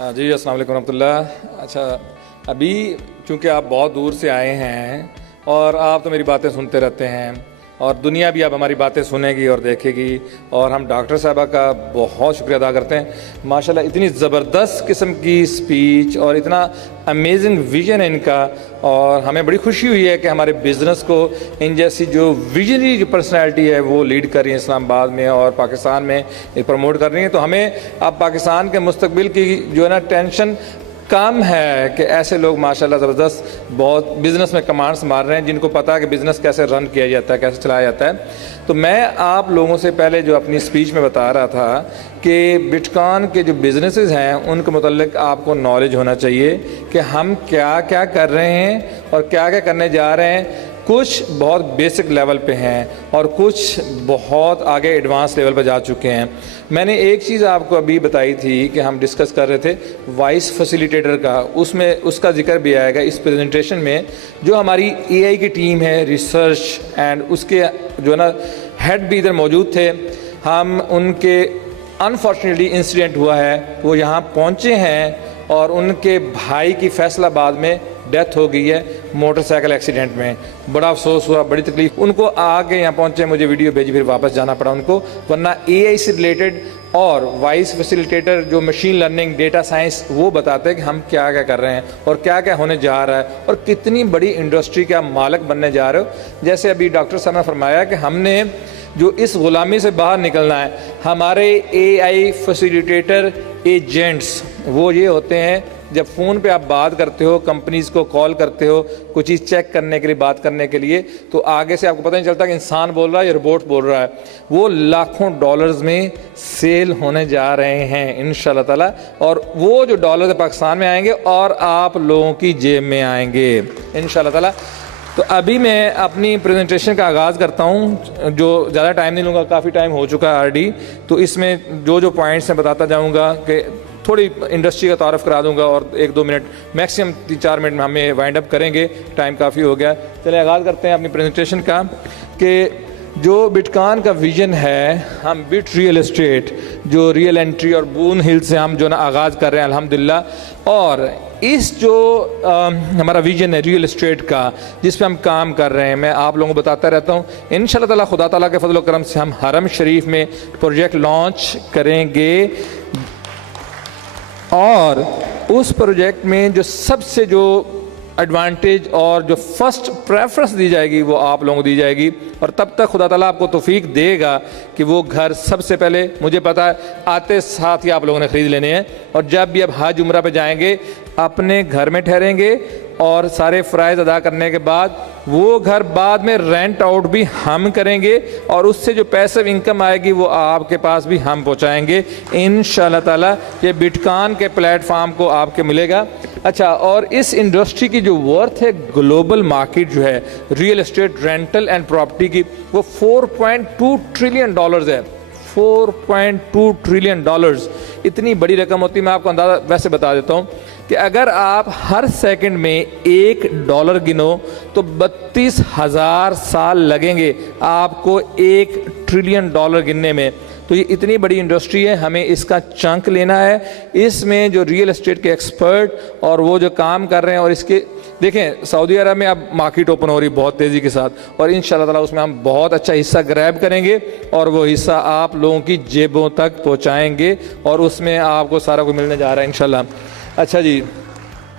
हाँ जी, अस्सलाम वालेकुम रहमतुल्लाह। अच्छा, अभी चूँकि आप बहुत दूर से आए हैं और आप तो मेरी बातें सुनते रहते हैं और दुनिया भी अब हमारी बातें सुनेगी और देखेगी, और हम डॉक्टर साहबा का बहुत शुक्रिया अदा करते हैं। माशाल्लाह इतनी ज़बरदस्त किस्म की स्पीच और इतना अमेजिंग विजन है इनका, और हमें बड़ी खुशी हुई है कि हमारे बिज़नेस को इन जैसी जो विजनरी जो पर्सनैलिटी है वो लीड कर रही है इस्लामाबाद में और पाकिस्तान में प्रमोट कर रही है। तो हमें अब पाकिस्तान के मुस्तकबिल की जो है ना टेंशन कम है कि ऐसे लोग माशाल्लाह ज़बरदस्त बहुत बिज़नेस में कमांड्स मार रहे हैं, जिनको पता है कि बिज़नेस कैसे रन किया जाता है, कैसे चलाया जाता है। तो मैं आप लोगों से पहले जो अपनी स्पीच में बता रहा था कि बिटकॉइन के जो बिज़नेसेस हैं उनके मुतल्लिक आपको नॉलेज होना चाहिए कि हम क्या क्या कर रहे हैं और क्या क्या करने जा रहे हैं। कुछ बहुत बेसिक लेवल पे हैं और कुछ बहुत आगे एडवांस लेवल पर जा चुके हैं। मैंने एक चीज़ आपको अभी बताई थी कि हम डिस्कस कर रहे थे वॉइस फैसिलिटेटर का, उसमें उसका जिक्र भी आएगा इस प्रेजेंटेशन में। जो हमारी एआई की टीम है रिसर्च एंड उसके जो है ना हेड भी इधर मौजूद थे, हम उनके अनफॉर्चुनेटली इंसिडेंट हुआ है, वो यहाँ पहुँचे हैं और उनके भाई की फैसलाबाद में डेथ हो गई है मोटरसाइकिल एक्सीडेंट में। बड़ा अफसोस हुआ, बड़ी तकलीफ। उनको आके यहाँ पहुँचे, मुझे वीडियो भेजी, फिर वापस जाना पड़ा उनको, वरना एआई से रिलेटेड और वॉइस फैसिलिटेटर जो मशीन लर्निंग डेटा साइंस वो बताते हैं कि हम क्या क्या कर रहे हैं और क्या क्या होने जा रहा है और कितनी बड़ी इंडस्ट्री का मालिक बनने जा रहे हो। जैसे अभी डॉक्टर साहब ने फरमाया कि हमने जो इस गुलामी से बाहर निकलना है, हमारे एआई फैसिलिटेटर एजेंट्स वो ये होते हैं, जब फ़ोन पे आप बात करते हो, कंपनीज़ को कॉल करते हो कुछ चीज़ चेक करने के लिए, बात करने के लिए, तो आगे से आपको पता नहीं चलता कि इंसान बोल रहा है या रोबोट बोल रहा है। वो लाखों डॉलर्स में सेल होने जा रहे हैं इंशाल्लाह ताला, और वो जो डॉलर्स पाकिस्तान में आएंगे और आप लोगों की जेब में आएंगे इंशाल्लाह ताला। तो अभी मैं अपनी प्रेजेंटेशन का आगाज़ करता हूँ, जो ज़्यादा टाइम नहीं लूँगा, काफ़ी टाइम हो चुका है ऑलरेडी। तो इसमें जो जो पॉइंट्स मैं बताता जाऊँगा कि थोड़ी इंडस्ट्री का तारफ़ करा दूंगा और 1-2 मिनट मैक्सिमम 3-4 मिनट में हमें वाइंड अप करेंगे, टाइम काफ़ी हो गया। चलिए आगाज़ करते हैं अपनी प्रेजेंटेशन का कि जो बिटकॉइन का विजन है, हम बिट रियल एस्टेट जो रियल एंट्री और बून हिल से हम जो ना आगाज़ कर रहे हैं अल्हम्दुलिल्लाह। और इस जो हमारा विजन है रियल एस्टेट का जिस पे हम काम कर रहे हैं, मैं आप लोगों को बताता रहता हूँ। इंशाल्लाह ताला खुदा ताला के फजल व करम से हम हरम शरीफ में प्रोजेक्ट लॉन्च करेंगे, और उस प्रोजेक्ट में जो सबसे जो एडवांटेज और जो फर्स्ट प्रेफरेंस दी जाएगी वो आप लोगों को दी जाएगी। और तब तक खुदा ताला आपको तौफीक देगा कि वो घर सबसे पहले, मुझे पता है आते साथ ही आप लोगों ने ख़रीद लेने हैं, और जब भी अब हज उम्रा पे जाएंगे अपने घर में ठहरेंगे और सारे फ़राइज़ अदा करने के बाद वो घर बाद में रेंट आउट भी हम करेंगे, और उससे जो पैसिव इनकम आएगी वो आपके पास भी हम पहुंचाएंगे इंशाल्लाह ताला। ये बिटकॉइन के प्लेटफॉर्म को आपके मिलेगा। अच्छा, और इस इंडस्ट्री की जो वर्थ है ग्लोबल मार्केट जो है real estate rental and property की, वो $4.2 ट्रिलियन है। $4.2 ट्रिलियन इतनी बड़ी रकम होती है। मैं आपको अंदाज़ा वैसे बता देता हूँ कि अगर आप हर सेकंड में $1 गिनो तो 32,000 साल लगेंगे आपको $1 ट्रिलियन गिनने में। तो ये इतनी बड़ी इंडस्ट्री है, हमें इसका चंक लेना है। इसमें जो रियल एस्टेट के एक्सपर्ट और वो जो काम कर रहे हैं, और इसके देखें सऊदी अरब में अब मार्केट ओपन हो रही है बहुत तेज़ी के साथ, और इंशाल्लाह ताला उसमें हम बहुत अच्छा हिस्सा ग्रैब करेंगे और वो हिस्सा आप लोगों की जेबों तक पहुंचाएंगे, और उसमें आपको सारा कुछ मिलने जा रहा है इंशाल्लाह। अच्छा जी,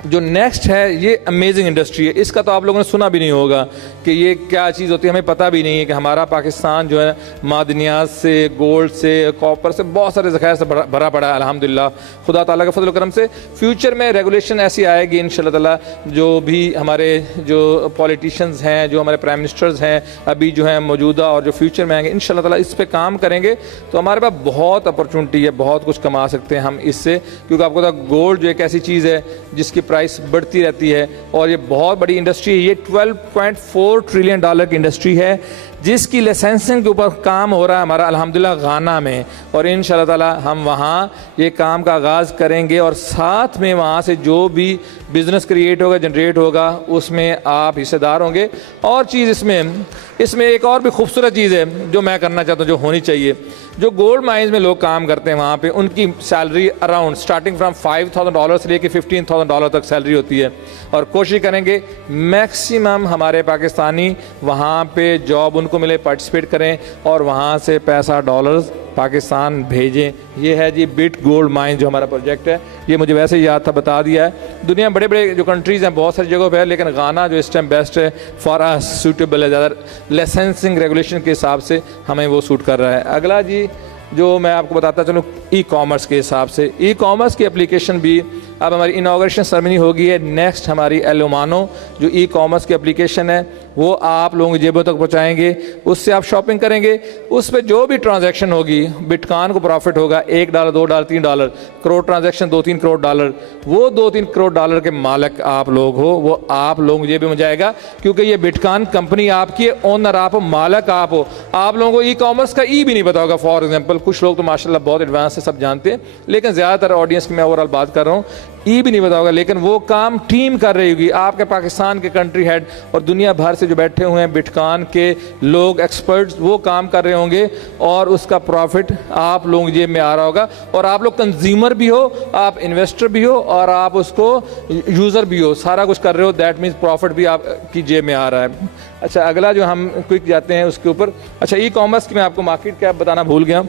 जो नेक्स्ट है ये अमेजिंग इंडस्ट्री है। इसका तो आप लोगों ने सुना भी नहीं होगा कि ये क्या चीज़ होती है, हमें पता भी नहीं है कि हमारा पाकिस्तान जो है मादनियात से, गोल्ड से, कॉपर से, बहुत सारे ज़खायर से भरा पड़ा है अल्हम्दुलिल्लाह खुदा ताला के फजल करम से। फ्यूचर में रेगुलेशन ऐसी आएगी इंशाल्लाह ताला, जो भी हमारे जो पॉलिटिशियंस हैं, जो हमारे प्राइम मिनिस्टर्स हैं अभी जो हैं मौजूदा और जो फ्यूचर में आएंगे, इंशाल्लाह ताला इस पर काम करेंगे तो हमारे पास बहुत अपॉर्चुनिटी है, बहुत कुछ कमा सकते हैं हम इससे। क्योंकि आपको पता गोल्ड जो एक ऐसी चीज़ है जिसकी प्राइस बढ़ती रहती है, और ये बहुत बड़ी इंडस्ट्री है। ये $12.4 ट्रिलियन की इंडस्ट्री है जिसकी लाइसेंसिंग के ऊपर काम हो रहा है हमारा अल्हम्दुलिल्लाह गाना में, और इंशाल्लाह ताला हम वहाँ ये काम का आगाज़ करेंगे, और साथ में वहाँ से जो भी बिज़नेस क्रिएट होगा, जनरेट होगा, उसमें आप हिस्सेदार होंगे। और चीज़ इसमें एक और भी खूबसूरत चीज़ है जो मैं करना चाहता हूँ, जो होनी चाहिए। जो गोल्ड माइंस में लोग काम करते हैं वहाँ पे उनकी सैलरी अराउंड स्टार्टिंग फ्रॉम $5,000 से लेके $15,000 तक सैलरी होती है। और कोशिश करेंगे मैक्सिमम हमारे पाकिस्तानी वहाँ पे जॉब उनको मिले, पार्टिसिपेट करें और वहाँ से पैसा डॉलर्स पाकिस्तान भेजें। ये है जी बिट गोल्ड माइन जो हमारा प्रोजेक्ट है। ये मुझे वैसे ही याद था, बता दिया है। दुनिया में बड़े बड़े जो कंट्रीज़ हैं बहुत सारी जगहों पे है, लेकिन गाना जो इस टाइम बेस्ट है फॉर अस, सूटेबल है, ज़्यादा लाइसेंसिंग रेगुलेशन के हिसाब से हमें वो सूट कर रहा है। अगला जी जो मैं आपको बताता चलूँ ई कॉमर्स के हिसाब से, ई कॉमर्स की एप्लीकेशन भी अब हमारी इनाग्रेशन सेरेमनी होगी है। नेक्स्ट हमारी एलोमानो जो ई कॉमर्स की एप्लीकेशन है वो आप लोगों की जेबों तक पहुंचाएंगे, उससे आप शॉपिंग करेंगे, उस पर जो भी ट्रांजैक्शन होगी बिटकॉइन को प्रॉफिट होगा। $1, $2, $3, करोड़ ट्रांजैक्शन $2-3 करोड़, वो $2-3 करोड़ के मालिक आप लोग हो, वो आप लोगों की जेबों में जाएगा, क्योंकि ये बिटकॉइन कंपनी आपकी है, ओनर आप हो, मालिक आप हो। आप लोगों को ई कॉमर्स का ई भी नहीं पता होगा। फॉर एग्जाम्पल कुछ लोग तो माशाल्लाह बहुत एडवांस से सब जानते हैं, लेकिन ज़्यादातर ऑडियंस की मैं ओवरऑल बात कर रहा हूँ, ई भी नहीं पता होगा। लेकिन वो काम टीम कर रही होगी, आपके पाकिस्तान के कंट्री हेड और दुनिया भर से जो बैठे हुए हैं बिटकॉइन के लोग, एक्सपर्ट्स, वो काम कर रहे होंगे और उसका प्रॉफिट आप लोगों की जेब में आ रहा होगा। और आप लोग कंज्यूमर भी हो, आप इन्वेस्टर भी हो और आप उसको यूज़र भी हो, सारा कुछ कर रहे हो। दैट मीन्स प्रॉफिट भी आपकी जेब में आ रहा है। अच्छा, अगला जो हम क्विक जाते हैं उसके ऊपर। अच्छा, ई कॉमर्स की मैं आपको मार्केट कैप बताना भूल गया।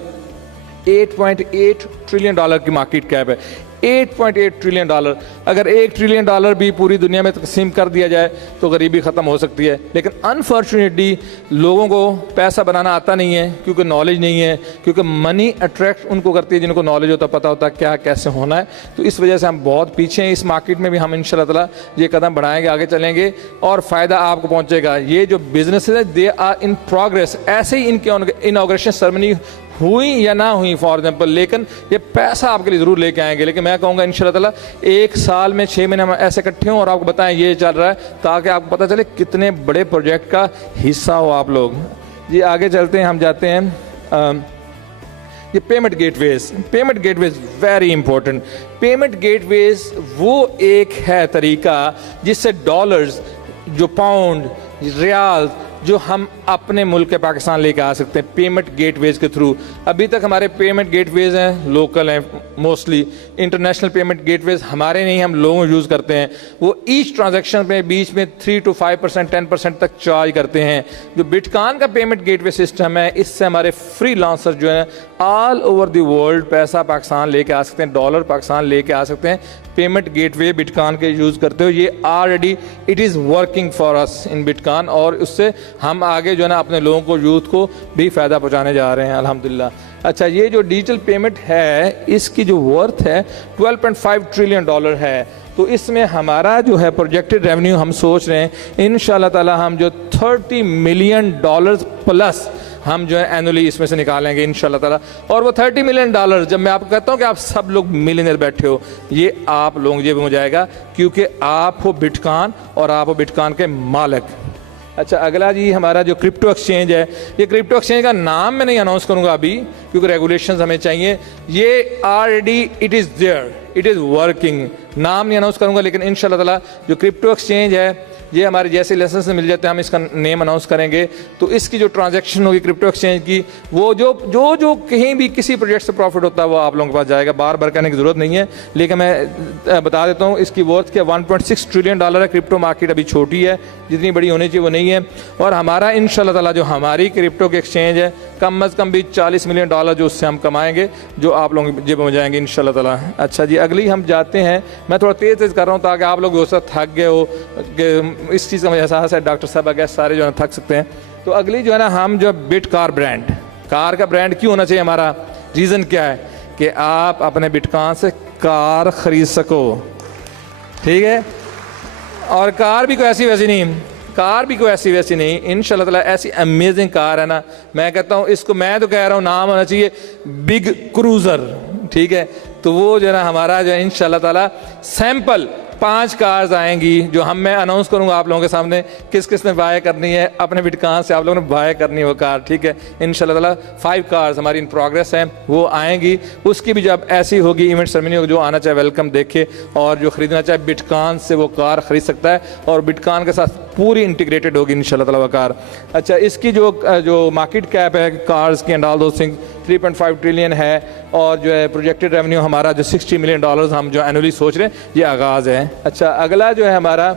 $8.8 ट्रिलियन की मार्केट कैप है। $8.8 ट्रिलियन। अगर $1 ट्रिलियन भी पूरी दुनिया में तकसीम कर दिया जाए तो गरीबी ख़त्म हो सकती है। लेकिन अनफॉर्चुनेटली लोगों को पैसा बनाना आता नहीं है, क्योंकि नॉलेज नहीं है, क्योंकि मनी अट्रैक्ट उनको करती है जिनको नॉलेज होता, पता होता है क्या कैसे होना है। तो इस वजह से हम बहुत पीछे हैं। इस मार्केट में भी हम इंशाल्लाह ताला ये कदम बढ़ाएंगे, आगे चलेंगे और फ़ायदा आपको पहुँचेगा। ये जो बिजनेस है दे आर इन प्रोग्रेस। ऐसे ही इनके इनाग्रेशन सेरेमनी हुई या ना हुई फॉर एग्जाम्पल, लेकिन ये पैसा आपके लिए ज़रूर लेके आएंगे। लेकिन मैं कहूँगा इंशाल्लाह ताला 1 साल में 6 महीने हम ऐसे इकट्ठे हों और आपको बताएं ये चल रहा है, ताकि आपको पता चले कितने बड़े प्रोजेक्ट का हिस्सा हो आप लोग। जी आगे चलते हैं, हम जाते हैं ये payment gateways. Payment gateways very important. Payment gateways वो एक है तरीका जिससे डॉलर्स, जो पाउंड, रियाल, जो हम अपने मुल्क के पाकिस्तान लेके आ सकते हैं पेमेंट गेटवेज के थ्रू। अभी तक हमारे पेमेंट गेटवेज हैं लोकल हैं, मोस्टली इंटरनेशनल पेमेंट गेटवेज हमारे नहीं, हम लोगों यूज़ करते हैं। वो ईच ट्रांजैक्शन में बीच में 3 to 5%, 10% तक चार्ज करते हैं। जो बिटकॉइन का पेमेंट गेटवे सिस्टम है, इससे हमारे फ्री लांसर जो है ऑल ओवर द वर्ल्ड पैसा पाकिस्तान लेके आ सकते हैं, डॉलर पाकिस्तान लेके आ सकते हैं पेमेंट गेटवे बिटकॉइन के यूज़ करते हो। ये already it is working for us in bitcoin, और उससे हम आगे जो है ना अपने लोगों को, यूथ को भी फ़ायदा पहुंचाने जा रहे हैं अल्हम्दुलिल्लाह। अच्छा, ये जो डिजिटल पेमेंट है इसकी जो वर्थ है $12.5 ट्रिलियन है। तो इसमें हमारा जो है प्रोजेक्टेड रेवेन्यू हम सोच रहे हैं इंशाल्लाह ताला हम जो $30 मिलियन प्लस हम जो है एनुअली इसमें से निकालेंगे इंशाल्लाह ताला। और वो $30 मिलियन, जब मैं आपको कहता हूँ कि आप सब लोग मिलियनर बैठे हो, ये आप लोगों की जेब में हो जाएगा, क्योंकि आप हो बिटकॉइन और आप हो बिटकॉइन के मालिक। अच्छा, अगला जी हमारा जो क्रिप्टो एक्सचेंज है, ये क्रिप्टो एक्सचेंज का नाम मैं नहीं अनाउंस करूंगा अभी, क्योंकि रेगुलेशंस हमें चाहिए। ये already it is there, it is working. नाम नहीं अनाउंस करूंगा, लेकिन इंशाल्लाह ताला जो क्रिप्टो एक्सचेंज है ये हमारे जैसे लाइसेंस मिल जाते हैं हम इसका नेम अनाउंस करेंगे। तो इसकी जो ट्रांजैक्शन होगी क्रिप्टो एक्सचेंज की, वो जो कहीं भी किसी प्रोजेक्ट से प्रॉफिट होता है वो आप लोगों के पास जाएगा। बार बार करने की ज़रूरत नहीं है, लेकिन मैं बता देता हूँ इसकी वर्थ क्या $1.6 ट्रिलियन है। क्रिप्टो मार्केट अभी छोटी है, जितनी बड़ी होनी चाहिए वो नहीं है। और हमारा इंशाल्लाह ताला जो हमारी क्रिप्टो की एक्सचेंज है कम अज़ कम भी $40 मिलियन जो उससे हम कमाएंगे, जो आप लोगों की जेब में जाएंगे इंशाल्लाह ताला। अच्छा जी, अगली हम जाते हैं। मैं थोड़ा तेज़ कर रहा हूँ ताकि आप लोग जो थक गए हो, इस चीज़ का मुझे एहसास है, डॉक्टर साहब अगर सारे जो है थक सकते हैं। तो अगली जो है ना, हम जो बिट कार ब्रांड, कार का ब्रांड क्यों होना चाहिए हमारा, रीज़न क्या है कि आप अपने बिटकॉइन से कार ख़रीद सको, ठीक है। और कार भी कोई ऐसी वैसी नहीं, कार भी कोई ऐसी वैसी नहीं, इंशाल्लाह ताला ऐसी अमेजिंग कार है ना, मैं कहता हूँ इसको, मैं तो कह रहा हूँ नाम होना चाहिए बिग क्रूज़र, ठीक है। तो वो जो है ना हमारा जो है इंशाल्लाह ताला सैंपल 5 कार्स आएंगी, जो मैं अनाउंस करूंगा आप लोगों के सामने, किस किस ने बाय करनी है अपने बिटकॉइन से, आप लोगों ने बाय करनी है वो कार, ठीक है। इंशाल्लाह ताला 5 कार्स हमारी इन प्रोग्रेस हैं, वो आएंगी। उसकी भी जब ऐसी होगी इवेंट सेरेमनी होगी, जो आना चाहे वेलकम देखे, और जो ख़रीदना चाहे बिटकॉइन से वो कार ख़रीद सकता है, और बिटकॉइन के साथ पूरी इंटीग्रेटेड होगी इंशाल्लाह ताला वो कार। अच्छा, इसकी जो मार्केट कैप है कार्स की and all those things, 3.5 trillion है और जो है प्रोजेक्टेड रेवेन्यू हमारा जो $60 मिलियन हम जो एनुअली सोच रहे हैं, ये आगाज़ है। अच्छा, अगला जो है हमारा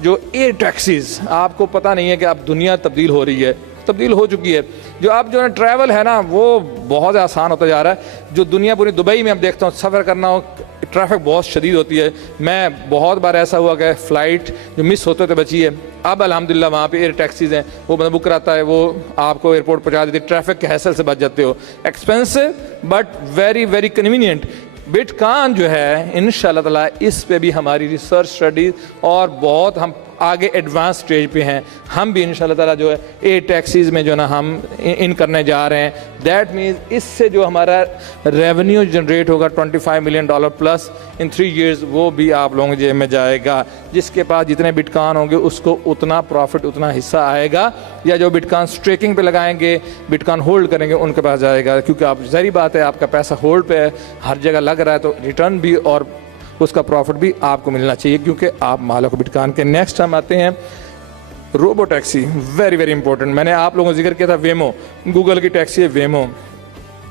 जो एयर टैक्सीज़, आपको पता नहीं है कि अब दुनिया तब्दील हो रही है, तब्दील हो चुकी है। जो अब जो है ट्रैवल है ना, वो बहुत आसान होता जा रहा है। जो दुनिया पूरी, दुबई में अब देखता हूँ सफ़र करना हो, ट्रैफिक बहुत शदीद होती है। मैं बहुत बार ऐसा हुआ कि फ़्लाइट जो मिस होते थे बची है। अब अल्हम्दुलिल्लाह वहाँ पे एयर टैक्सीज़ हैं, वो बंदा बुक कराता है, वो आपको एयरपोर्ट पहुँचा देती है, ट्रैफिक के हैसल से बच जाते हो। Expensive but very very convenient. Bitcoin जो है इंशाल्लाह ताला इस पे भी हमारी रिसर्च स्टडीज़ और बहुत हम आगे एडवांस स्टेज पे हैं। हम भी इंशाल्लाह ताला जो है एयर टैक्सीज़ में जो ना हम इन करने जा रहे हैं। दैट मीन्स इससे जो हमारा रेवेन्यू जनरेट होगा $25 मिलियन प्लस इन 3 years, वो भी आप लोगों के जेब में जाएगा। जिसके पास जितने बिटकॉइन होंगे उसको उतना प्रॉफिट, उतना हिस्सा आएगा, या जो बिटकॉइन स्टेकिंग पे लगाएंगे, बिटकॉइन होल्ड करेंगे, उनके पास जाएगा। क्योंकि आप ज़ाहिर बात है, आपका पैसा होल्ड पे है, हर जगह लग रहा है, तो रिटर्न भी और उसका प्रॉफिट भी आपको मिलना चाहिए, क्योंकि आप मालिक हो बिटकॉइन के। नेक्स्ट हम आते हैं robo taxi, very very important. मैंने आप लोगों को जिक्र किया था वेमो, गूगल की टैक्सी है वेमो।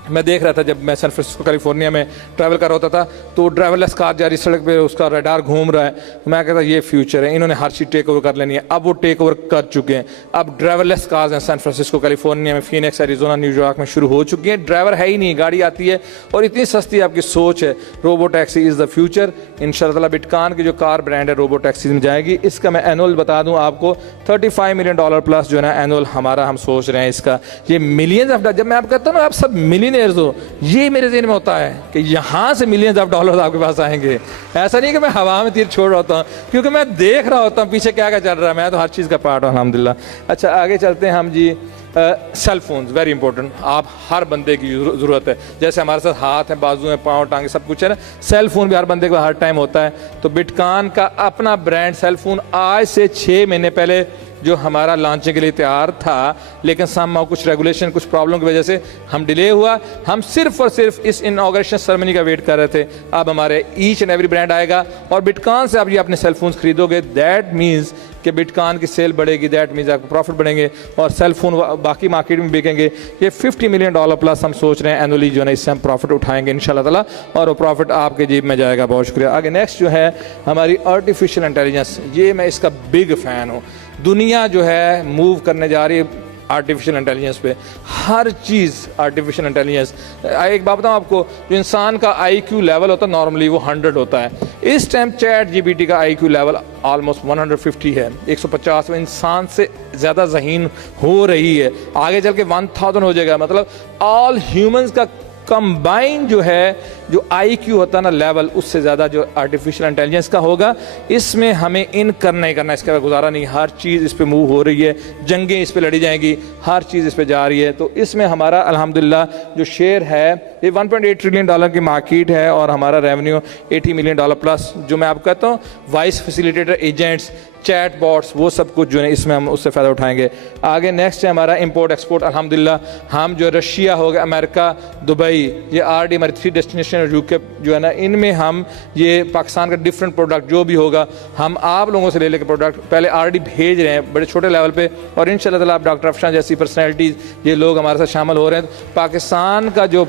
मैं देख रहा था जब मैं सैन फ्रांसिस्को कैलिफोर्निया में ट्रैवल कर रहा होता था, तो ड्राइवरलेस कार जा रही सड़क पे, उसका रडार घूम रहा है। मैं कहता ये फ्यूचर है, इन्होंने हर चीज़ टेक ओवर कर लेनी है। अब वो टेक ओवर कर चुके हैं। अब ड्राइवरलेस कार्स हैं सैन फ्रांसिस्को कैलिफोर्निया में, फीनिक्स, एरिजोना, न्यूयॉर्क में शुरू हो चुकी हैं। ड्राइवर है ही नहीं, गाड़ी आती है और इतनी सस्ती आपकी सोच है। Robo taxi is the future. इंशाल्लाह ताला बिटकॉइन की जो कार ब्रांड है रोबो टैक्सी में जाएगी। इसका मैं एनुअल बता दूँ आपको, $35 मिलियन प्लस जो है ना एनुअल हमारा हम सोच रहे हैं इसका। ये मिलियंस ऑफ, जब मैं आप कहता हूँ ना आप सब मिलियनेयर्स हो, ये मेरे ज़हन में होता है कि यहाँ से $मिलियंस ऑफ आपके पास आएंगे। ऐसा नहीं कि मैं हवा में तीर छोड़ रहा होता हूँ, क्योंकि मैं देख रहा होता हूँ पीछे क्या क्या चल रहा है। मैं तो हर चीज़ का पार्ट हूँ अल्हम्दुलिल्लाह। अच्छा, आगे चलते हैं हम जी। सेल फोन्स वेरी इंपॉर्टेंट, आप हर बंदे की ज़रूरत है। जैसे हमारे साथ हाथ हैं, बाजू हैं, पाँव, टांगे, सब कुछ है ना, सेल फोन भी हर बंदे को हर टाइम होता है। तो बिटकॉइन का अपना ब्रांड सेल फोन आज से 6 महीने पहले जो हमारा लॉन्चिंग के लिए तैयार था, लेकिन समहाउ कुछ रेगुलेशन, कुछ प्रॉब्लम की वजह से हम डिले हुआ। हम सिर्फ और सिर्फ इस इनॉग्रेशन सेरेमनी का वेट कर रहे थे। अब हमारे ईच एंड एवरी ब्रांड आएगा और बिटकॉइन से आप ये अपने सेल फोन्स खरीदोगे, दैट मीन्स कि बिटकॉइन की सेल बढ़ेगी, दैट मीन्स आपको प्रॉफिट बढ़ेंगे और सेल फोन बाकी मार्केट में बिकेंगे। ये $50 मिलियन प्लस हम सोच रहे हैं एनुअली, जो है इससे हम प्रॉफिट उठाएंगे इंशाल्लाह ताला, और वो प्रॉफिट आपके जेब में जाएगा। बहुत शुक्रिया। आगे नेक्स्ट जो है हमारी आर्टिफिशियल इंटेलिजेंस, ये मैं इसका बिग फ़ैन हूँ। दुनिया जो है मूव करने जा रही है आर्टिफिशियल इंटेलिजेंस पे, हर चीज़ आर्टिफिशियल इंटेलिजेंस। एक बात बताऊँ आपको, जो इंसान का IQ लेवल होता है नॉर्मली वो 100 होता है। इस टाइम चैट GPT का IQ लेवल ऑलमोस्ट 150 है, 150। इंसान से ज़्यादा ज़हीन हो रही है, आगे चल के 1000 हो जाएगा। मतलब ऑल ह्यूमंस का कंबाइन जो है, जो IQ होता है ना लेवल, उससे ज़्यादा जो आर्टिफिशियल इंटेलिजेंस का होगा। इसमें हमें इन करना ही करना, इसका गुजारा नहीं। हर चीज़ इस पे मूव हो रही है, जंगें इस पे लड़ी जाएंगी, हर चीज़ इस पे जा रही है। तो इसमें हमारा अल्हम्दुलिल्लाह जो शेयर है, ये $1.8 ट्रिलियन की मार्केट है और हमारा रेवेन्यू $80 मिलियन प्लस। जो मैं आपको कहता हूँ voice facilitator, agents, chat bots, वो सब कुछ जो है इसमें हम उससे फ़ायदा उठाएंगे। आगे नेक्स्ट है हमारा इंपोर्ट एक्सपोर्ट। अल्हम्दुलिल्लाह हम जो रशिया हो गया, अमेरिका, दुबई, ये RD हमारी 3 डेस्टिनेशन UK जो है ना, इनमें हम ये पाकिस्तान का डिफरेंट प्रोडक्ट जो भी होगा हम आप लोगों से ले लेकर प्रोडक्ट पहले RD भेज रहे हैं बड़े छोटे लेवल पे, और इंशाल्लाह ताला आप डॉक्टर अफशान जैसी पर्सनैलिटीज़ ये लोग हमारे साथ शामिल हो रहे हैं। पाकिस्तान का जो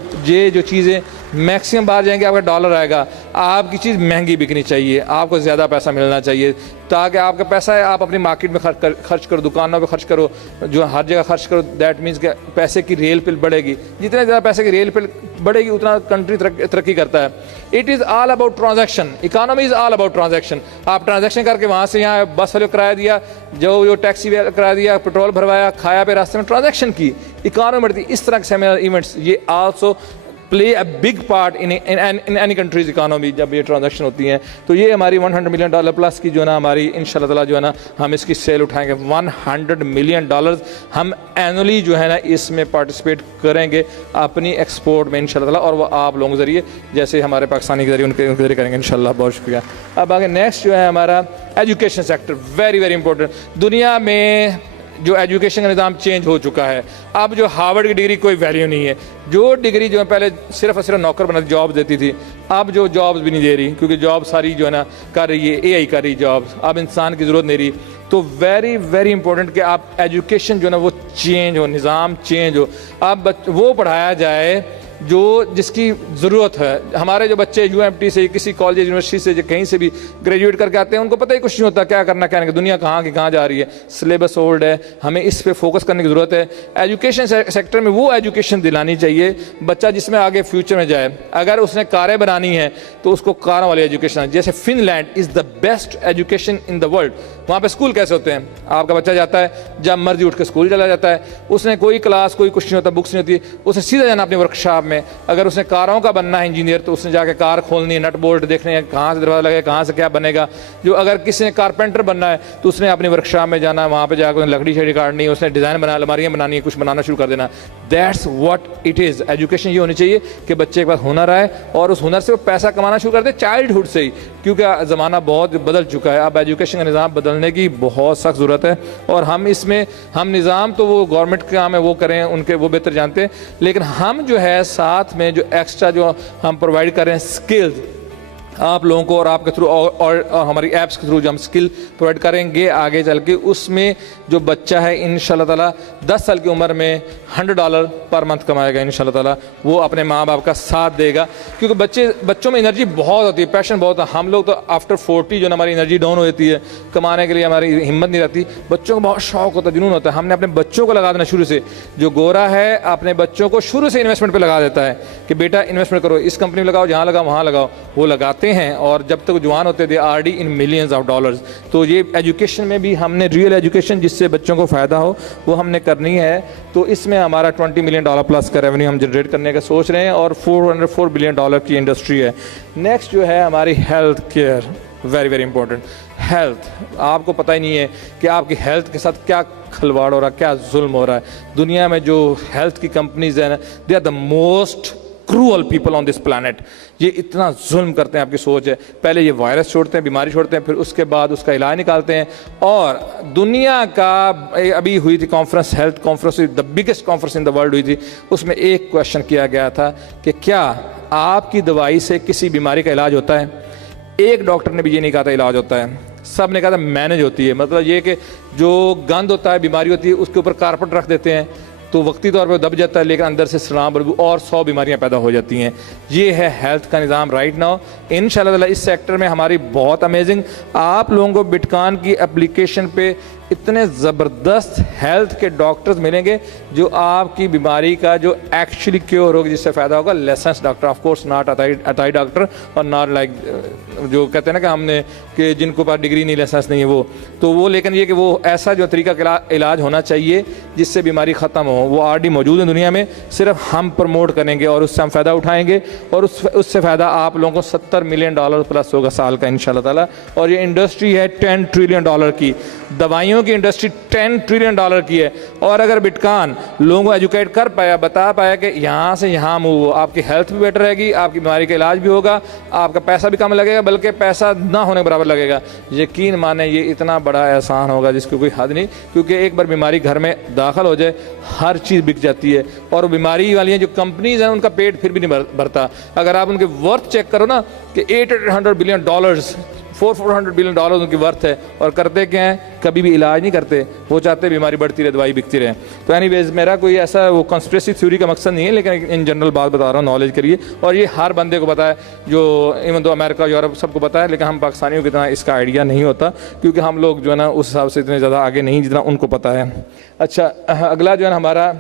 चीज़ें मैक्सिमम बाहर जाएंगे, आपका डॉलर आएगा। आपकी चीज़ महंगी बिकनी चाहिए, आपको ज़्यादा पैसा मिलना चाहिए, ताकि आपका पैसा है आप अपनी मार्केट में खर्च करो, दुकानों पे खर्च करो, जो हर जगह खर्च करो। दैट मीन्स कि पैसे की रेल पिल बढ़ेगी। जितने ज़्यादा पैसे की रेल पिल बढ़ेगी उतना कंट्री तरक्की करता है। It is all about transaction, economy is all about transaction. आप ट्रांजैक्शन करके वहाँ से यहाँ बस वाले को किराया दिया, जो टैक्सी किराया दिया, पेट्रोल भरवाया, खाया पे रास्ते में, ट्रांजैक्शन की, इकोनॉमी बढ़ती। इस तरह के सेमिनार इवेंट्स ये also play a big part in any country's economy जब ये ट्रांजैक्शन होती हैं। तो ये हमारी $100 मिलियन प्लस की जो है ना हमारी इंशाल्लाह ताला जो है ना हम इसकी सेल उठाएंगे। $100 मिलियन हम एनुअली जो है ना इसमें पार्टिसिपेट करेंगे अपनी एक्सपोर्ट में इंशाल्लाह ताला, और वो आप लोगों के ज़रिए, जैसे हमारे पाकिस्तानी के ज़रिए उनके ज़रिए करेंगे इंशाल्लाह। बहुत शुक्रिया। अब आगे नेक्स्ट जो है हमारा education sector, very very important. दुनिया में जो एजुकेशन का निज़ाम चेंज हो चुका है। अब जो हार्वर्ड की डिग्री कोई वैल्यू नहीं है। जो डिग्री जो है पहले सिर्फ और सिर्फ नौकर बनाती, जॉब देती थी, अब जो जॉब्स भी नहीं दे रही, क्योंकि जॉब सारी जो है ना कर रही है AI कर रही जॉब्स, अब इंसान की ज़रूरत नहीं रही। तो वेरी वेरी इंपॉर्टेंट कि आप एजुकेशन जो ना वो चेंज हो, निज़ाम चेंज हो, आप वो पढ़ाया जाए जो जिसकी ज़रूरत है। हमारे जो बच्चे यूएमटी से, किसी कॉलेज यूनिवर्सिटी से, जो कहीं से भी ग्रेजुएट करके आते हैं, उनको पता ही कुछ नहीं होता क्या करना क्या नहीं, दुनिया कहाँ की कहाँ जा रही है, सिलेबस ओल्ड है, हमें इस पे फोकस करने की ज़रूरत है। एजुकेशन सेक्टर में वो एजुकेशन दिलानी चाहिए बच्चा जिसमें आगे फ्यूचर में जाए। अगर उसने कारें बनानी है तो उसको कारों वाली एजुकेशन, जैसे Finland is the best education in the world. वहाँ पे स्कूल कैसे होते हैं, आपका बच्चा जाता है, जब मर्जी उठ के स्कूल चला जाता है, उसने कोई क्लास कोई कुछ नहीं होता, बुक्स नहीं होती, उसने सीधा जाना अपनी वर्कशॉप में। अगर उसने कारों का बनना है इंजीनियर, तो उसने जाके कार खोलनी है, नट बोल्ट देखने हैं, कहाँ से दरवाजा लगेगा, कहाँ से क्या बनेगा। जो अगर किसी ने कारपेंटर बनना है तो उसने अपनी वर्कशॉप में जाना, वहाँ पे जाकर लकड़ी शड़ी काटनी है, उसने डिज़ाइन बना, अलमारियाँ बनानी है, कुछ बनाना शुरू कर देना। That's what it is. Education ये होनी चाहिए कि बच्चे के पास हुनर आए और उस हुनर से वो पैसा कमाना शुरू कर दे चाइल्डहुड से ही, क्योंकि ज़माना बहुत बदल चुका है। अब एजुकेशन का निज़ाम बदलने की बहुत सख्त ज़रूरत है। और हम इसमें, हम निज़ाम तो वो गवर्नमेंट का काम है वो करें, उनके वो बेहतर जानते हैं, लेकिन हम जो है साथ में जो एक्स्ट्रा जो हम प्रोवाइड करें स्किल्स आप लोगों को, और आपके थ्रू और हमारी ऐप्स के थ्रू जो हम स्किल प्रोवाइड करेंगे आगे चल के, उसमें जो बच्चा है इंशाल्लाह ताला 10 साल की उम्र में $100 पर मंथ कमाएगा इंशाल्लाह ताला। वो अपने माँ बाप का साथ देगा, क्योंकि बच्चों में एनर्जी बहुत होती है, पैशन बहुत है। हम लोग तो आफ्टर 40 जो हमारी एनर्जी डाउन हो जाती है, कमाने के लिए हमारी हिम्मत नहीं रहती। बच्चों को बहुत शौक होता है, जुनून होता है। हमने अपने बच्चों को लगा देना शुरू से। जो गोरा है अपने बच्चों को शुरू से इन्वेस्टमेंट पे लगा देता है कि बेटा इन्वेस्टमेंट करो, इस कंपनी में लगाओ, जहाँ लगाओ वहाँ लगाओ, वो लगाते हैं। और जब तक जवान होते थे RD in millions of dollars. तो ये एजुकेशन में भी हमने रियल एजुकेशन जिससे बच्चों को फ़ायदा हो वो हमने करनी है। तो इसमें हमारा $20 मिलियन प्लस का रेवेन्यू हम जनरेट करने का सोच रहे हैं और $404 बिलियन की इंडस्ट्री है। नेक्स्ट जो है हमारी health care, very very important. Health, आपको पता ही नहीं है कि आपकी हेल्थ के साथ क्या खिलवाड़ हो रहा है, क्या जुल्म हो रहा है। दुनिया में जो हेल्थ की कंपनीज हैं ना, they are the most cruel people on this planet. ये इतना जुल्म करते हैं, आपकी सोच है, पहले ये वायरस छोड़ते हैं, बीमारी छोड़ते हैं, फिर उसके बाद उसका इलाज निकालते हैं। और दुनिया का अभी हुई थी conference, health conference, the biggest conference in the world हुई थी। उसमें एक क्वेश्चन किया गया था कि क्या आपकी दवाई से किसी बीमारी का इलाज होता है? एक डॉक्टर ने भी ये नहीं कहा था इलाज होता है, सब ने कहा था मैनेज होती है। मतलब ये कि जो गंद होता है, बीमारी होती है, उसके ऊपर कारपेट रख देते हैं तो वक्ती तौर पर दब जाता है, लेकिन अंदर से सलाम बदबू और 100 बीमारियां पैदा हो जाती हैं। ये है हेल्थ का निज़ाम राइट नाउ। इंशाल्लाह इस सेक्टर में हमारी बहुत अमेजिंग, आप लोगों को बिटकॉइन की एप्लीकेशन पे इतने ज़बरदस्त हेल्थ के डॉक्टर्स मिलेंगे जो आपकी बीमारी का जो एक्चुअली क्योर होगी, जिससे फ़ायदा होगा। Licence doctor, of course not अताई डॉक्टर, और नॉट लाइक जो कहते हैं ना कि हमने कि जिनको पास डिग्री नहीं, लाइसेंस नहीं है वो, लेकिन ये कि वो ऐसा जो तरीका का इलाज होना चाहिए जिससे बीमारी ख़त्म हो। वो ऑलरेडी मौजूद है दुनिया में, सिर्फ हम प्रमोट करेंगे और उससे हम फ़ायदा उठाएंगे और उससे फ़ायदा आप लोगों को $70 मिलियन प्लस होगा साल का इंशाल्लाह ताला। और ये इंडस्ट्री है $10 ट्रिलियन की, दवाइयों की इंडस्ट्री $10 ट्रिलियन की है। और अगर बिटकॉइन लोगों को एजुकेट कर पाया, बता पाया कि यहाँ से यहाँ मूव हो, आपकी हेल्थ भी बेटर रहेगी, आपकी बीमारी का इलाज भी होगा, आपका पैसा भी कम लगेगा, बल्कि पैसा ना होने के बराबर लगेगा। यकीन माने ये इतना बड़ा एहसान होगा जिसकी कोई हद नहीं, क्योंकि एक बार बीमारी घर में दाखिल हो जाए हर चीज़ बिक जाती है। और बीमारी वाली जो कंपनीज हैं उनका पेट फिर भी नहीं भरता। अगर आप उनके वर्थ चेक करो ना कि $800 बिलियन, $400 बिलियन उनकी वर्थ है, और करते क्या हैं, कभी भी इलाज नहीं करते। वो चाहते बीमारी बढ़ती रहे, दवाई बिकती रहे। तो एनीवेज मेरा कोई ऐसा वो कंस्पिरेसी थ्योरी का मकसद नहीं है, लेकिन इन जनरल बात बता रहा हूँ नॉलेज के लिए। और ये हर बंदे को पता है, जो इवन तो अमेरिका यूरोप सबको पता है, लेकिन हम पाकिस्तानियों की इतना इसका आइडिया नहीं होता, क्योंकि हम लोग जो है ना उस हिसाब से इतने ज़्यादा आगे नहीं जितना उनको पता है। अच्छा, अगला जो है हमारा,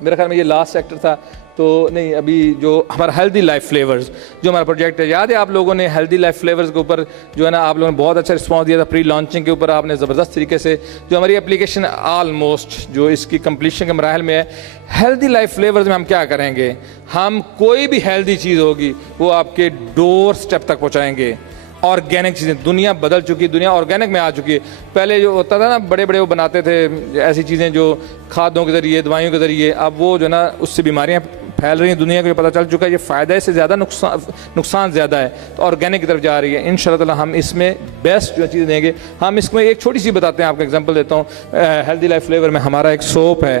मेरे ख्याल में ये लास्ट सेक्टर था तो नहीं, अभी जो हमारा हेल्दी लाइफ फ्लेवर्स जो हमारा प्रोजेक्ट है, याद है आप लोगों ने हेल्दी लाइफ फ्लेवर्स के ऊपर जो है ना आप लोगों ने बहुत अच्छा रिस्पांस दिया था। प्री लॉन्चिंग के ऊपर आपने ज़बरदस्त तरीके से, जो हमारी एप्लीकेशन ऑलमोस्ट जो इसकी कंप्लीशन के मराहल में है, हेल्दी लाइफ फ्लेवर्स में हम क्या करेंगे, हम कोई भी हेल्दी चीज़ होगी वो आपके डोर स्टेप तक पहुँचाएँगे। ऑर्गेनिक चीज़ें, दुनिया बदल चुकी है, दुनिया ऑर्गेनिक में आ चुकी है। पहले जो होता था ना, बड़े बड़े वो बनाते थे ऐसी चीज़ें जो खादों के ज़रिए, दवाइयों के ज़रिए, अब वो जो है ना उससे बीमारियाँ फैल रही हैं। दुनिया को ये पता चल चुका है ये फ़ायदे से ज़्यादा नुकसान ज़्यादा है, तो ऑर्गेनिक की तरफ जा रही है। इंशाल्लाह ताला हम इसमें बेस्ट जो चीज़ देंगे। हम इसमें एक छोटी सी बताते हैं, आपको एग्जांपल देता हूँ। हेल्दी लाइफ फ्लेवर में हमारा एक सोप है,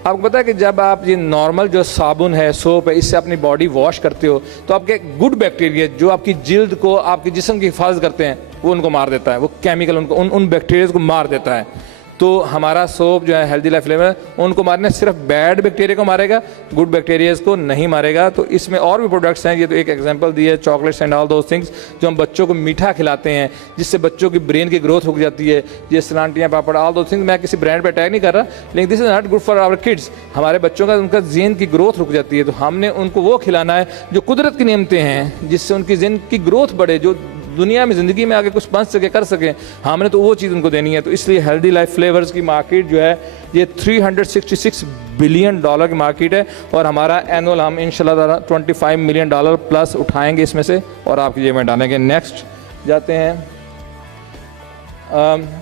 आपको पता है कि जब आप ये नॉर्मल जो साबुन है, सोप है, इससे अपनी बॉडी वॉश करते हो तो आपके गुड बैक्टीरिया जो आपकी जिल्द को, आपके जिस्म की हिफाजत करते हैं, वो उनको मार देता है। वो केमिकल उनको उन बैक्टीरिया को मार देता है। तो हमारा सोप जो है हेल्दी लाइफ फ्लेवर, उनको मारने सिर्फ बैड बैक्टीरिया को मारेगा, गुड बैक्टीरियाज को नहीं मारेगा। तो इसमें और भी प्रोडक्ट्स हैं, ये तो एक एग्जांपल दी है, chocolates and all those things, जो हम बच्चों को मीठा खिलाते हैं जिससे बच्चों की ब्रेन की ग्रोथ रुक जाती है। ये सलांटियाँ, पापड़, ऑल दोस थिंग्स, मैं किसी ब्रांड पर अटैक नहीं कर रहा, लेकिन this is not good for our kids. हमारे बच्चों का, उनका जेन की ग्रोथ रुक जाती है, तो हमने उनको वो खिलाना है जो कुदरत की नियमतें हैं, जिससे उनकी जेन की ग्रोथ बढ़े, जो दुनिया में ज़िंदगी में आगे कुछ बन सके, कर सके, हमने तो वो चीज़ उनको देनी है। तो इसलिए हेल्दी लाइफ फ्लेवर्स की मार्केट जो है ये $366 बिलियन की मार्केट है, और हमारा एनुअल हम इंशाल्लाह $25 मिलियन प्लस उठाएंगे इसमें से और आपकी जेब में डालेंगे। नेक्स्ट जाते हैं,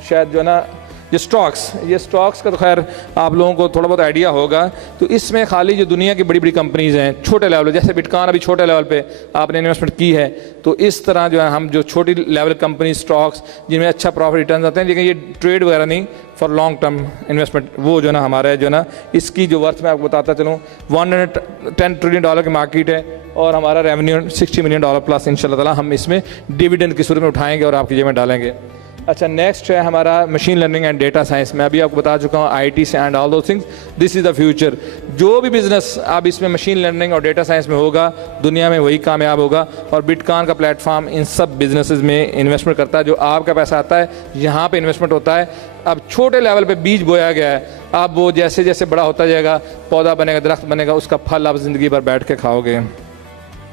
शायद जो है ना ये स्टॉक्स का तो खैर आप लोगों को थोड़ा बहुत आइडिया होगा। तो इसमें खाली जो दुनिया की बड़ी बड़ी कंपनीज़ हैं छोटे लेवल, जैसे बिटकॉइन अभी छोटे लेवल पे आपने इन्वेस्टमेंट की है, तो इस तरह जो है हम जो छोटी लेवल कंपनी स्टॉक्स जिनमें अच्छा प्रॉफिट रिटर्न आते हैं, लेकिन ये ट्रेड वगैरह नहीं, फॉर लॉन्ग टर्म इन्वेस्टमेंट, वो जो ना हमारा है जो ना इसकी जो वर्थ मैं आपको बताता चलूँ, $110 ट्रिलियन की मार्केट है, और हमारा रेवेन्यू $60 मिलियन प्लस इंशाल्लाह ताला हम इसमें डिविडेंड की सूरत में उठाएंगे और आपकी जेब में डालेंगे। अच्छा, नेक्स्ट है हमारा machine learning and data science. मैं अभी आपको बता चुका हूँ IT से एंड ऑल दो things, this is the future. जो भी बिजनेस अब इसमें मशीन लर्निंग और डेटा साइंस में होगा, दुनिया में वही कामयाब होगा। और बिटकॉइन का प्लेटफॉर्म इन सब बिजनेसेस में इन्वेस्टमेंट करता है। जो आपका पैसा आता है यहाँ पे इन्वेस्टमेंट होता है। अब छोटे लेवल पे बीज बोया गया है, अब वो जैसे जैसे बड़ा होता जाएगा, पौधा बनेगा, दरख्त बनेगा, उसका फल आप ज़िंदगी भर बैठ के खाओगे।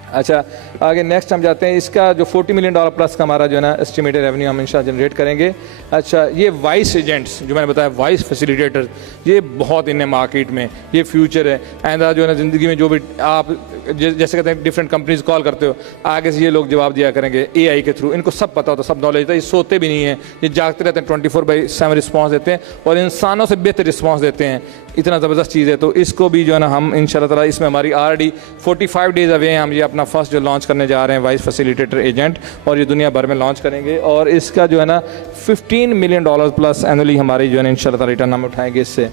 अच्छा, आगे नेक्स्ट हम जाते हैं, इसका जो $40 मिलियन प्लस का हमारा जो है ना एस्टिमेटेड रेवेन्यू हम इंशाल्लाह जनरेट करेंगे। अच्छा, ये वाइस एजेंट्स जो मैंने बताया, वाइस फैसिलिटेटर, ये बहुत इन मार्केट में ये फ्यूचर है। आइंदा जो है ना ज़िंदगी में जो भी आप जैसे कहते हैं डिफरेंट कंपनीज कॉल करते हो, आगे से ये लोग जवाब दिया करेंगे AI के थ्रू। इनको सब पता होता है, सब नॉलेज होता है, ये सोते भी नहीं हैं, ये जागते रहते हैं, 24/7 रिस्पॉन्स देते हैं और इंसानों से बेहतर रिस्पॉन्स देते हैं। इतना ज़बरदस्त चीज़ है। तो इसको भी जो है ना हम इंशाल्लाह ताला, इसमें हमारी ऑलरेडी 45 डेज़ अवे हैं, हम ये अपना फर्स्ट जो लॉन्च करने जा रहे हैं वाइस फैसिलिटेटर एजेंट, और ये दुनिया भर में लॉन्च करेंगे। और इसका जो है ना $15 मिलियन प्लस एनुअली हमारी जो है ना इंशाल्लाह ताला रिटर्न हम उठाएंगे इससे।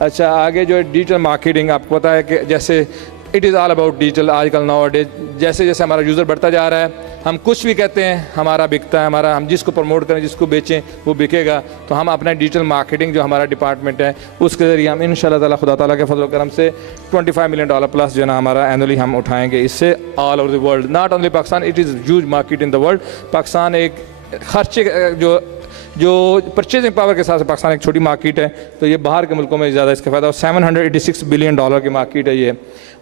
अच्छा, आगे जो है डिजिटल मार्केटिंग, आपको पता है कि जैसे it is all about digital आजकल नाउ डेज। जैसे जैसे हमारा यूज़र बढ़ता जा रहा है, हम कुछ भी कहते हैं हमारा बिकता है, हमारा हम जिसको प्रमोट करें, जिसको बेचें वो बिकेगा। तो हम अपना डिजिटल मार्केटिंग जो हमारा डिपार्टमेंट है, उसके ज़रिए हम इंशाल्लाह ताला खुदा ताला के फजल करम से $25 मिलियन प्लस जो है ना हमारा एनुअली हम उठाएंगे इससे all over the world, not only Pakistan. It is huge market in the world. Pakistan एक खर्चे जो परचेजिंग पावर के हिसाब से पाकिस्तान एक छोटी मार्केट है, तो ये बाहर के मुल्कों में ज़्यादा इसका फ़ायदा। $786 बिलियन की मार्केट है ये।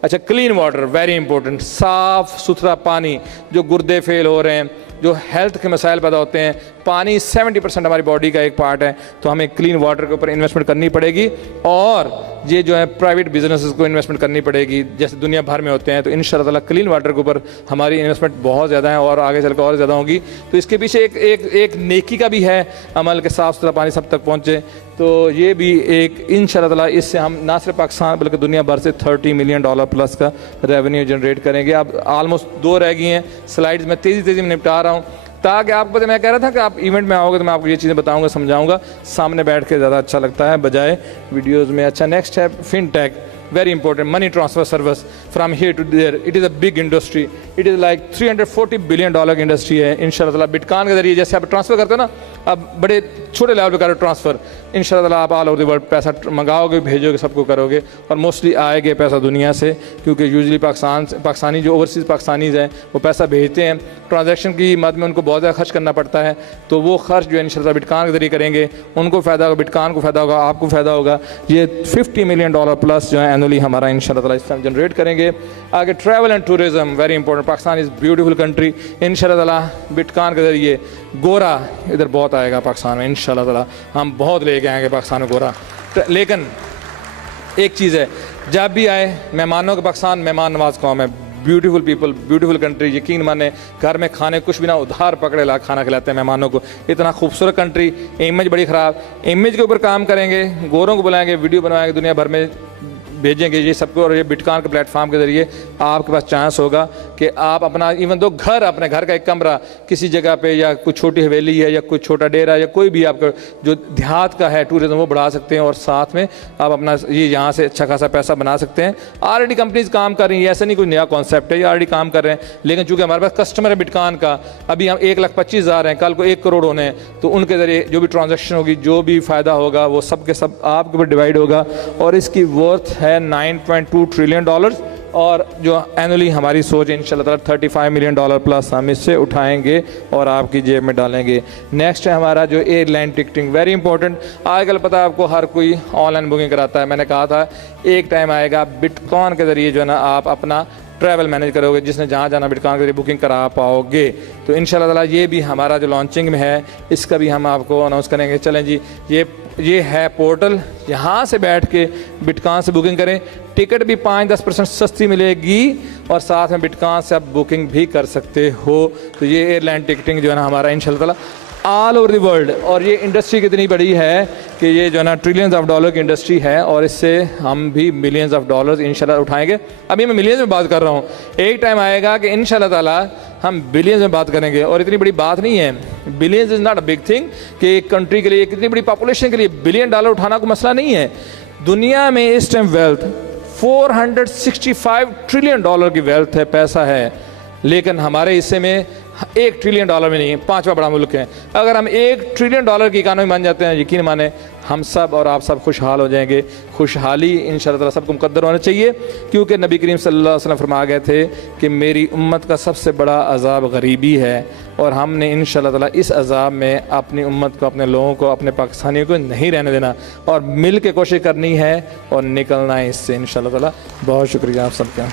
अच्छा, क्लीन वाटर वेरी इंपॉर्टेंट, साफ़ सुथरा पानी। जो गुर्दे फेल हो रहे हैं, जो हेल्थ के मसाइल पैदा होते हैं, पानी 70% हमारी बॉडी का एक पार्ट है, तो हमें क्लीन वाटर के ऊपर इन्वेस्टमेंट करनी पड़ेगी। और ये जो है प्राइवेट बिजनेसेस को इन्वेस्टमेंट करनी पड़ेगी, जैसे दुनिया भर में होते हैं। तो इंशाल्लाह ताला क्लीन वाटर के ऊपर हमारी इन्वेस्टमेंट बहुत ज़्यादा है और आगे चलकर और ज़्यादा होगी। तो इसके पीछे एक नेकी का भी है अमल के, साफ़ सुथरा पानी सब तक पहुँचे। तो ये भी एक इंशाल्लाह ताला, इससे हम ना सिर्फ पाकिस्तान बल्कि दुनिया भर से $30 मिलियन प्लस का रेवेन्यू जनरेट करेंगे। अब ऑलमोस्ट 2 रह गई हैं स्लाइड्स, में तेज़ी में निपटा रहा हूँ ताकि आपको पता। मैं कह रहा था कि आप इवेंट में आओगे तो मैं आपको ये चीज़ें बताऊंगा, समझाऊंगा, सामने बैठ के ज़्यादा अच्छा लगता है बजाय वीडियोस में। अच्छा, नेक्स्ट है fintech, very important, money transfer service from here to there. It is a big industry, it is like $340 billion की इंडस्ट्री है। इंशाल्लाह ताला बिटकॉइन के जरिए जैसे आप ट्रांसफ़र करते हो ना, अब बड़े छोटे लेवल पे करो ट्रांसफ़र, इंशाल्लाह ताला आप ऑल ओवर द वर्ल्ड पैसा मंगाओगे, भेजोगे, सबको करोगे, और मोस्टली आएगा पैसा दुनिया से, क्योंकि यूजली पाकिस्तानी जो ओवरसीज़ पाकिस्तानीज़ हैं वो पैसा भेजते हैं, ट्रांजैक्शन की मद में उनको बहुत ज़्यादा खर्च करना पड़ता है। तो वो खर्च जो है इंशाल्लाह बिटकॉइन के जरिए करेंगे, उनको फ़ायदा होगा, बिटकॉइन को फ़ायदा होगा, आपको फ़ायदा होगा। ये $50 मिलियन प्लस जो है एनुअली हमारा इंशाल्लाह ताला इससे हम जनरेट करेंगे। आगे travel and tourism, very important. Pakistan is beautiful country, इंशाल्लाह ताला बिटकॉइन के जरिए गोरा इधर बहुत आएगा पाकिस्तान में, इंशाल्लाह ताला हम बहुत लेके आएंगे पाकिस्तान में गोरा। लेकिन एक चीज़ है, जब भी आए मेहमानों के, पाकिस्तान मेहमान नवाज कौम है, ब्यूटीफुल पीपल, ब्यूटीफुल कंट्री। यकीन माने घर में खाने कुछ भी ना उधार पकड़े ला खाना खिलाते हैं मेहमानों को। इतना खूबसूरत कंट्री, इमेज बड़ी ख़राब, इमेज के ऊपर काम करेंगे, गोरों को बुलाएंगे, वीडियो बनवाएंगे, दुनिया भर में भेजेंगे ये सबको, और ये बिटकॉइन के प्लेटफॉर्म के ज़रिए आपके पास चांस होगा कि आप अपना इवन दो घर, अपने घर का एक कमरा किसी जगह पे, या कोई छोटी हवेली है, या कोई छोटा डेरा, या कोई भी आपका जो देहात का है टूरिज्म, वो बढ़ा सकते हैं, और साथ में आप अपना ये यहाँ से अच्छा खासा पैसा बना सकते हैं। ऑलरेडी कंपनीज काम कर रही हैं, ऐसा नहीं कोई नया कॉन्सेप्ट है, ये ऑलरेडी काम कर रहे हैं। लेकिन चूंकि हमारे पास कस्टमर है बिटकॉइन का, अभी हम 1,25,000 हैं, कल को 1 करोड़ होने हैं, तो उनके ज़रिए जो भी ट्रांजेक्शन होगी, जो भी फ़ायदा होगा, वो सब के सब आपके ऊपर डिवाइड होगा। और इसकी वर्थ है $9.2 ट्रिलियन, और जो एनुअली हमारी सोच है इंशाल्लाह ताला $35 मिलियन प्लस हम इससे उठाएंगे और आपकी जेब में डालेंगे। नेक्स्ट है हमारा जो एयरलाइन टिकटिंग, वेरी इंपॉर्टेंट। आजकल पता है आपको, हर कोई ऑनलाइन बुकिंग कराता है। मैंने कहा था एक टाइम आएगा बिटकॉइन के ज़रिए जो है ना आप अपना ट्रैवल मैनेज करोगे, जिसने जहाँ जाना बिटकॉइन के जरिए बुकिंग करा पाओगे। तो इंशाल्लाह ताला ये भी हमारा जो लॉन्चिंग में है, इसका भी हम आपको अनाउंस करेंगे। चलें जी, ये है पोर्टल, यहाँ से बैठ के बिटकॉइन से बुकिंग करें। टिकट भी 5-10% सस्ती मिलेगी, और साथ में बिटकॉइन से आप बुकिंग भी कर सकते हो। तो ये एयरलाइन टिकटिंग जो है ना हमारा इंशाल्लाह ताला ऑल ओवर द वर्ल्ड, और ये इंडस्ट्री कितनी बड़ी है कि ये जो है ना ट्रिलियंस ऑफ डॉलर की इंडस्ट्री है, और इससे हम भी मिलियंस ऑफ डॉलर्स इंशाल्लाह उठाएंगे। अभी मैं मिलियंस में बात कर रहा हूँ, एक टाइम आएगा कि इंशाल्लाह ताला हम बिलियंस में बात करेंगे। और इतनी बड़ी बात नहीं है, billions is not a big thing कि एक कंट्री के लिए, कितनी बड़ी पॉपुलेशन के लिए $1 बिलियन उठाना कोई मसला नहीं है। दुनिया में इस टाइम वेल्थ $465 ट्रिलियन की वेल्थ है, पैसा है, लेकिन हमारे हिस्से में $1 ट्रिलियन में नहीं, 5वां बड़ा मुल्क है। अगर हम $1 ट्रिलियन की इकानमी बन जाते हैं, यकीन माने हम सब और आप सब खुशहाल हो जाएंगे। खुशहाली इंशाल्लाह ताला सबको मुकद्दर होना चाहिए, क्योंकि नबी करीम सल्लल्लाहु अलैहि वसल्लम फरमा गए थे कि मेरी उम्मत का सबसे बड़ा अजाब गरीबी है, और हमने इंशाल्लाह ताला इस अजाब में अपनी उम्मत को, अपने लोगों को, अपने पाकिस्तानियों को नहीं रहने देना, और मिल के कोशिश करनी है और निकलना है इससे इंशाल्लाह ताला। बहुत शुक्रिया आप सबका।